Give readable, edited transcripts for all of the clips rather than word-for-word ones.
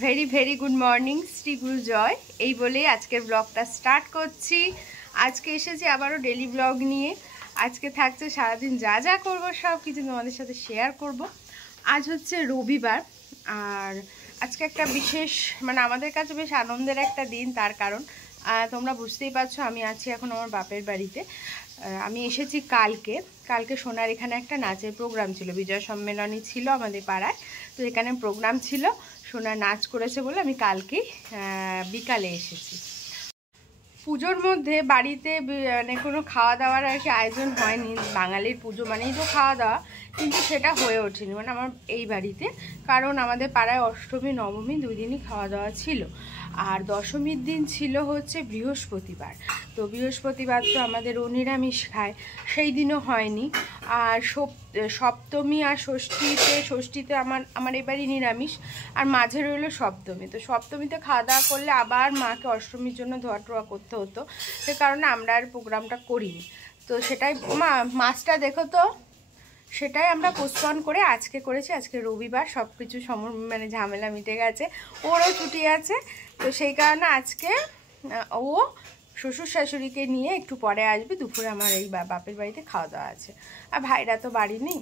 Very very good morning Shri Guru জয় এই বলেই আজকের ব্লগটা স্টার্ট করছি। আজকে এসেছি আবারও ডেলি ব্লগ নিয়ে। আজকে থাকছে সারাদিন যা যা করবো সব কিছু তোমাদের সাথে শেয়ার করব। আজ হচ্ছে রবিবার, আর আজকে একটা বিশেষ আমাদের কাছে বেশ আনন্দের একটা দিন। তার কারণ তোমরা বুঝতেই পারছো, আমি আছি এখন আমার বাপের বাড়িতে। আমি এসেছি কালকে সোনার এখানে একটা নাচের প্রোগ্রাম ছিল, বিজয় সম্মেলনী ছিল আমাদের পাড়ায়। তো এখানে প্রোগ্রাম ছিল, সোনা নাচ করেছে বলে আমি কালকেই বিকালে এসেছি। পুজোর মধ্যে বাড়িতে কোনো খাওয়া দাওয়ার আর কি আয়োজন হয়নি। বাঙালির পুজো মানেই তো খাওয়া দাওয়া, কিন্তু সেটা হয়ে ওঠেনি আমার এই বাড়িতে। কারণ আমাদের পাড়ায় অষ্টমী নবমী 2 দিনই খাওয়া দাওয়া ছিল, আর দশমীর দিন ছিল হচ্ছে বৃহস্পতিবার। তো বৃহস্পতিবার তো আমাদের নিরামিষ খায়, সেই দিনও হয়নি। আর সপ্তমী আর ষষ্ঠীতে আমার এবারই নিরামিষ, আর মাঝে রইল সপ্তমী। তো সপ্তমীতে খাওয়া দাওয়া করলে আবার মাকে অষ্টমীর জন্য ধোয়া টোয়া করতে হতো, সে কারণে আমরা আর প্রোগ্রামটা করিনি। তো সেটাই মাছটা দেখো তো, সেটাই আমরা পোস্টপন করে আজকে করেছি। আজকে রবিবার, সব কিছু ঝামেলা মিটে গেছে, ওরও ছুটি আছে। তো সেই কারণে আজকে ও শ্বশুর শাশুড়িকে নিয়ে একটু পরে আসবে। দুপুরে আমার এই বাপের বাড়িতে খাওয়া দাওয়া আছে, আর ভাইরা তো বাড়ি নেই,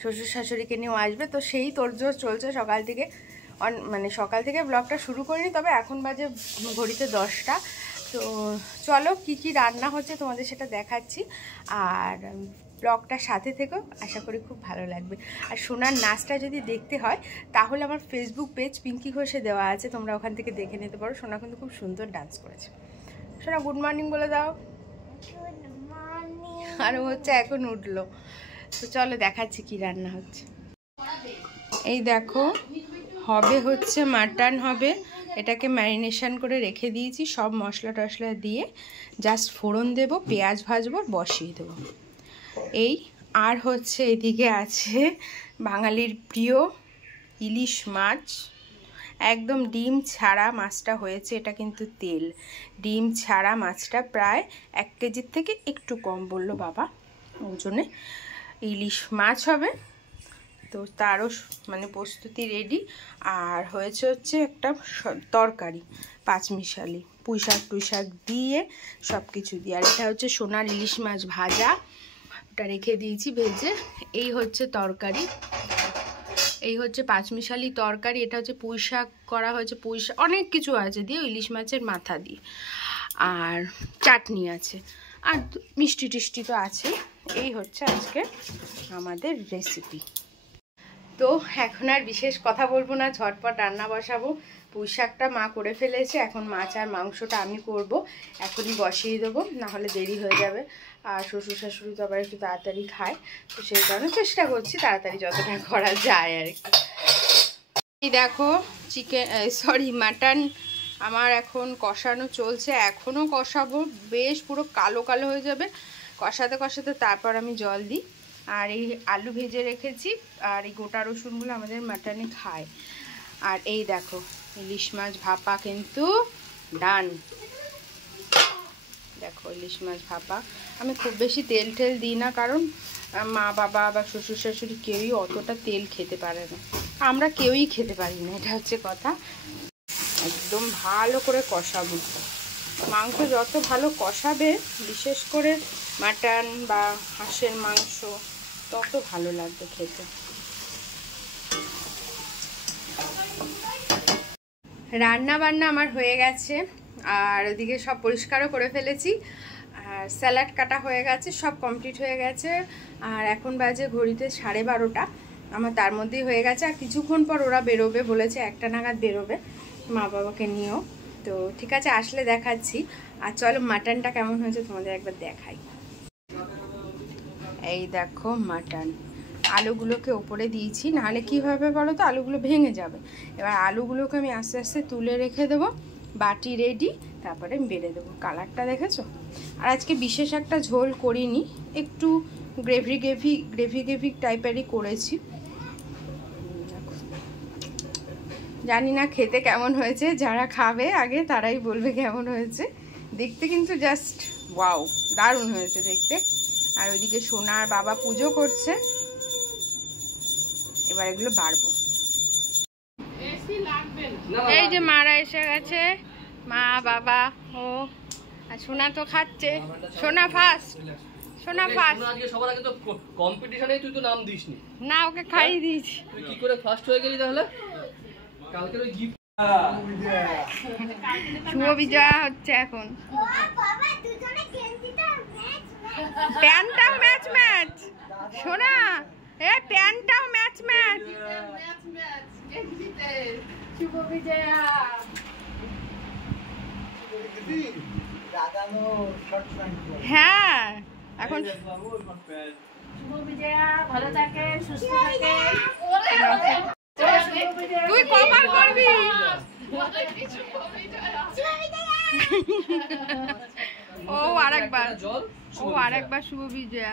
শ্বশুর শাশুড়িকে নিয়েও আসবে। তো সেই তোড়জোড় চলছে সকাল থেকে। সকাল থেকে ব্লগটা শুরু করিনি, তবে এখন বাজে ঘড়িতে 10টা। তো চলো কি কি রান্না হচ্ছে তোমাদের সেটা দেখাচ্ছি, আর ব্লগটার সাথে থেকেও আশা করি খুব ভালো লাগবে। আর সোনার নাচটা যদি দেখতে হয় তাহলে আমার ফেসবুক পেজ পিঙ্কি ঘোষে দেওয়া আছে, তোমরা ওখান থেকে দেখে নিতে পারো। সোনা কিন্তু খুব সুন্দর ডান্স করেছে। সোনা গুড মর্নিং বলে দাও। আর হচ্ছে এখন উঠলো। তো চলো দেখাচ্ছি কি রান্না হচ্ছে। এই দেখো, হবে হচ্ছে মাটন হবে। এটাকে ম্যারিনেশন করে রেখে দিয়েছি, সব মশলা টশলা দিয়ে জাস্ট ফোড়ন দেব, পেঁয়াজ ভাজবো, বসিয়ে দেবো। এই আর হচ্ছে এদিকে আছে বাঙালির প্রিয় ইলিশ মাছ, একদম ডিম ছাড়া মাছটা হয়েছে। এটা কিন্তু তেল, ডিম ছাড়া মাছটা প্রায় 1 কেজির থেকে একটু কম বললো বাবা ওজনে। ইলিশ মাছ হবে, তো তারও প্রস্তুতি রেডি। আর হয়েছে হচ্ছে একটা তরকারি, 5 মিশালি পুঁইশাক দিয়ে সব কিছু দিয়ে। আর এটা হচ্ছে সোনার ইলিশ মাছ ভাজা, ওটা রেখে দিয়েছি ভেজে। এই হচ্ছে তরকারি, এই হচ্ছে 5 মিশালি তরকারি। এটা হচ্ছে পুঁইশাক করা হয়েছে, পুঁইশাক অনেক কিছু আছে দিয়ে, ইলিশ মাছের মাথা দিয়ে, আর চাটনি আছে, আর মিষ্টি টিষ্টি তো আছে। এই হচ্ছে আজকে আমাদের রেসিপি। তো এখন আর বিশেষ কথা বলবো না, ঝটপট রান্না বসাবো। পুঁইশাকটা মা করে ফেলেছে, এখন মাছ আর মাংসটা আমি করব। এখনই বসিয়ে দেবো, নাহলে দেরি হয়ে যাবে। আর শ্বশুর শাশুড়ি তো আবার একটু তাড়াতাড়ি খায়, তো সেই কারণে চেষ্টা করছি তাড়াতাড়ি যতটা করা যায় আর কি। এই দেখো মাটন আমার এখন কষানো চলছে, এখনও কষাবো, বেশ পুরো কালো কালো হয়ে যাবে কষাতে কষাতে, তারপর আমি জল দিই। আর এই আলু ভেজে রেখেছি, আর এই গোটা রসুনগুলো আমাদের মাটনে খায়। আর এই দেখো ইলিশ মাছ ভাপা কিন্তু ডান। দেখো ইলিশ মাছ ভাপা, আমি খুব বেশি তেল দিই না, কারণ মা বাবা বা শ্বশুর শাশুড়ি কেউই অতটা তেল খেতে পারে না, আমরা কেউই খেতে পারি না, এটা হচ্ছে কথা। একদম ভালো করে কষাবো, মাংস যত ভালো কষাবে, বিশেষ করে মাটন বা হাঁসের মাংস, তত ভালো লাগবে খেতে। রান্না বান্না আমার হয়ে গেছে, আর ওদিকে সব পরিষ্কারও করে ফেলেছি, আর স্যালাড কাটা হয়ে গেছে, সব কমপ্লিট হয়ে গেছে। আর এখন বাজে ঘড়িতে 12:30, আমার তার মধ্যেই হয়ে গেছে। আর কিছুক্ষণ পর ওরা বেরোবে বলেছে, 1টা নাগাদ বেরোবে মা বাবাকে নিয়েও। তো ঠিক আছে, আসলে দেখাচ্ছি। আর চলো মাটনটা কেমন হয়েছে তোমাদের একবার দেখাই। এই দেখো মাটন, আলুগুলোকে ওপরে দিয়েছি, নাহলে কীভাবে বলো তো, আলুগুলো ভেঙে যাবে। এবার আলুগুলোকে আমি আস্তে আস্তে তুলে রেখে দেবো, বাটি রেডি, তারপরে বেড়ে দেবো। কালারটা দেখেছো? আর আজকে বিশেষ একটা ঝোল করিনি, একটু গ্রেভি টাইপেরই করেছি। জানি না খেতে কেমন হয়েছে, যারা খাবে আগে তারাই বলবে কেমন হয়েছে। দেখতে কিন্তু জাস্ট ওয়াও, দারুণ হয়েছে দেখতে। আর ওইদিকে সোনার বাবা পুজো করছে, এবার এগুলো বাড়বো। এই যে মারা এসে গেছে, মা বাবা ও আর সোনা তো খাচ্ছে। সোনা ফার্স্ট, সোনা ফার্স্ট। আজকে সবার আগে তো কম্পিটিশনে তুই তো নাম দিসনি। না, ওকে খাইয়ে দিয়েছি। তুই কি করে ফার্স্ট হয়ে গেলি তাহলে? কালকে ওই গিফট শুভ বিজয় হচ্ছে এখন। প্যান্টটাও ম্যাচ ম্যাচ, সোনা এ প্যান্টটাও ম্যাচ ম্যাচ। শুভ বিজয়া। হ্যাঁ এখন শুভ বিজয়া ভালো থাকে, সুস্থ থাকে। তুই কবার করবি? ও আরেকবার, ও আরেকবার শুভ বিজয়া।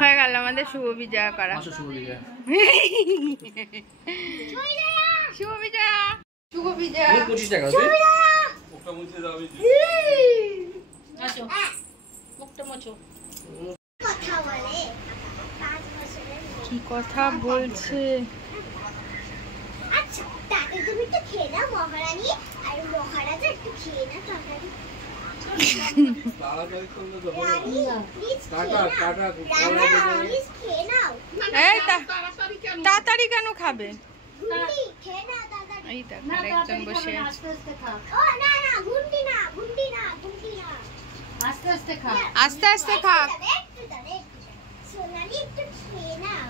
হয়ে গেল আমাদের শুভ বিজয়া করা। শুভ বিজয়া, শুভ বিজয়া, শুভ বিজয়া। 25 টাকা ওটা মুছে দাও। আসো মুখটা মোছো। কথা বলে 5 বছরের কি কথা বলছে? আচ্ছা তাকে তুমি তো খেয়ে দাও মহারানী, আর মহারাজা একটু খেয়ে না তরকারি। তাড়াতাড়ি করলে তো হবে না। টাটা টাটা প্লিজ খেয়ে নাও। এই তাড়াতাড়ি কেন খাবে? গুন্ডি খেয়ে নাও তাড়াতাড়ি। এই দেখ আরেকজন বসে আছে। ও না না গুন্ডি না, গুন্ডি না, গুন্ডি না। আস্তে আস্তে খা, আস্তে আস্তে খা। একটু দাঁড়া, সোনালি একটু খেয়ে নাও।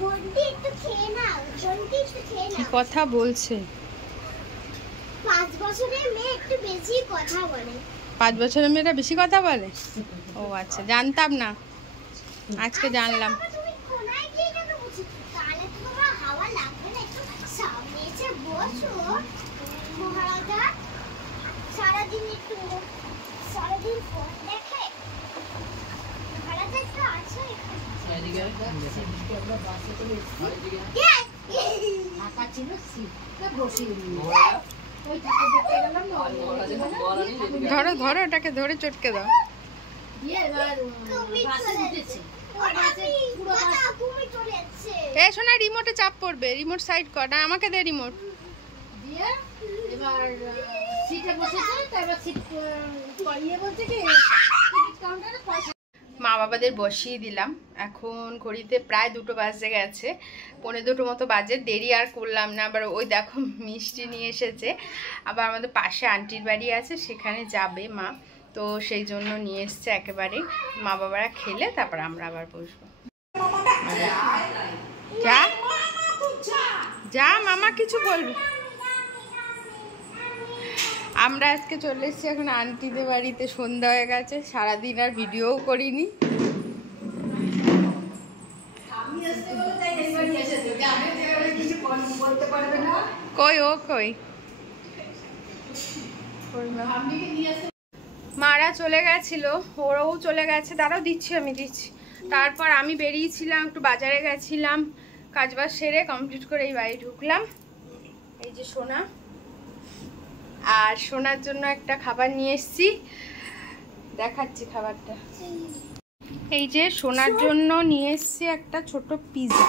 গুন্ডি একটু খেয়ে নাও, গুন্ডি একটু খেয়ে নাও। কি কথা বলছে? 5 বছরের মেয়ে একটু বেশি কথা বলে। 5 বছরের মেয়েটা বেশি কথা বলে? ও আচ্ছা, জানতাম না, আজকে জানলাম। তুমি কোনায় গিয়ে কেন বসে? তাহলে তো তোমার হাওয়া লাগবে না, একটু সামনে এসে বসো। মহারাজা সারাদিন ফোন দেখে। মহারাজা একটু আসো এদিকে। আকা ছিল সিটটা বসিয়ে দিই। ধরো ধরো, ওটাকে ধরে চটকে দাও। শোনা রিমোটে চাপ পড়বে, রিমোট সাইড কর। না আমাকে দে রিমোট। মা বাবাদের বসিয়ে দিলাম। এখন ঘড়িতে প্রায় 2টো বাজে গেছে, 1:45 মতো বাজে। দেরি আর করলাম না। আবার ওই দেখো মিষ্টি নিয়ে এসেছে। আবার আমাদের পাশে আন্টির বাড়ি আছে, সেখানে যাবে মা, তো সেই জন্য নিয়ে এসছে একেবারে। মা বাবারা খেলে তারপর আমরা আবার বসবো। যা যা, মামা কিছু বলবে। আমরা আজকে চলে এসেছি এখন আন্টিদের বাড়িতে। সন্ধ্যা হয়ে গেছে, সারাদিন আর ভিডিওও করিনি। কই ও কই? মারা চলে গেছিল, ওরাও চলে গেছে। দাঁড়াও দিচ্ছি, আমি দিচ্ছি। তারপর আমি বেরিয়েছিলাম, একটু বাজারে গেছিলাম, কাজবাজ সেরে কমপ্লিট করে এই বাড়ি ঢুকলাম। এই যে সোনা, আর সোনার জন্য একটা খাবার নিয়ে এসেছি, দেখাচ্ছি খাবারটা। এই যে সোনার জন্য নিয়ে এসেছি একটা ছোট পিজা।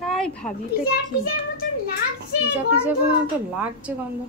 তাই ভাবি এটা কি? পিজা পিজা মতো লাগছে গন্ধ।